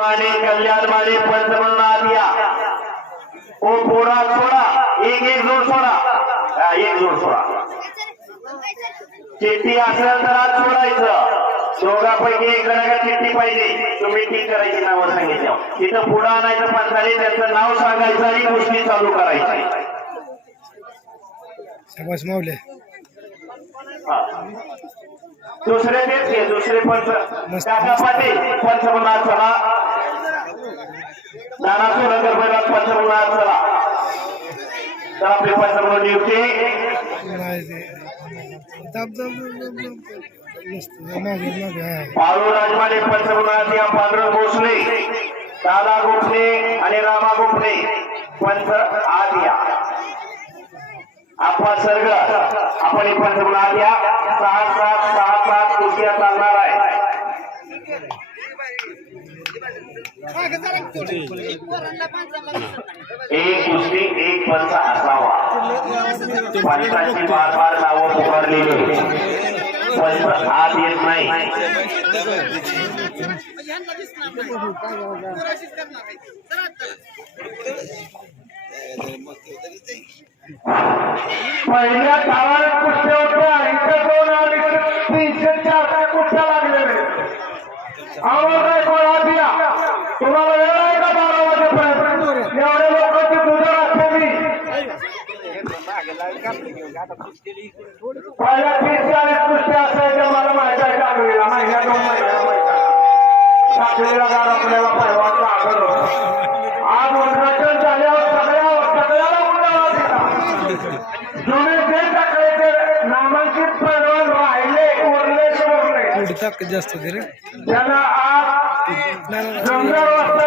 माने कल्याण माने पंचमन आदिया ओ पोरा सोडा एक जोड सोडा एक जोड सोडा चिठ्ठी असेल तर आज सोडायचं दोघांपैकी एक जणाला चिठ्ठी पाहिजे तुम्ही ठीक करायची नावं सांगितलं तिथं पुढं आणायचं पंचाने त्याचं नाव सांगायचं आणि गोष्टी चालू करायची शाबास माऊले दुसरे तेच घे दुसरे पंच काका पाटील पंचमनाथ चला नाना सोनकर बैलात पंचमनाथ चला तर आपली पंचमन नियुक्ती पाळू राजमाने पंचमनाथ या पांढरं भोसले दादा गोपणे आणि रामा गोपणे पंच आदिया आपण सर्ग आपण पंचमनाथ या 6-7 कुस्त्या चालणार आहे एक कुस्ती एक पंच असावा पंचाची बार नावं पुकारलेली पंच आत येत नाही पहिल्या काळात कुस्त्या होत्या इथं 2 आणि 300-400 कुस्त्या लागलेले आवाज कोणा दिला तुम्हाला वेळ आहे का 12 वाजेपर्यंत एवढ्या लोकांची तुझं राखली पहिल्या 30-40 कुस्त्या असायच्या मला माहिती आहे टाकलेला महिन्या 2 महिन्या टाकलेला गाड आपल्याला पहिवाचा आग्रह होता आज उद्घाटन झाल्यावर सगळ्याला उडाला दिला जुने जे टाकायचे नामांकित पैलवान राहिले उरले जास्त त्यांना आज 15 वाजता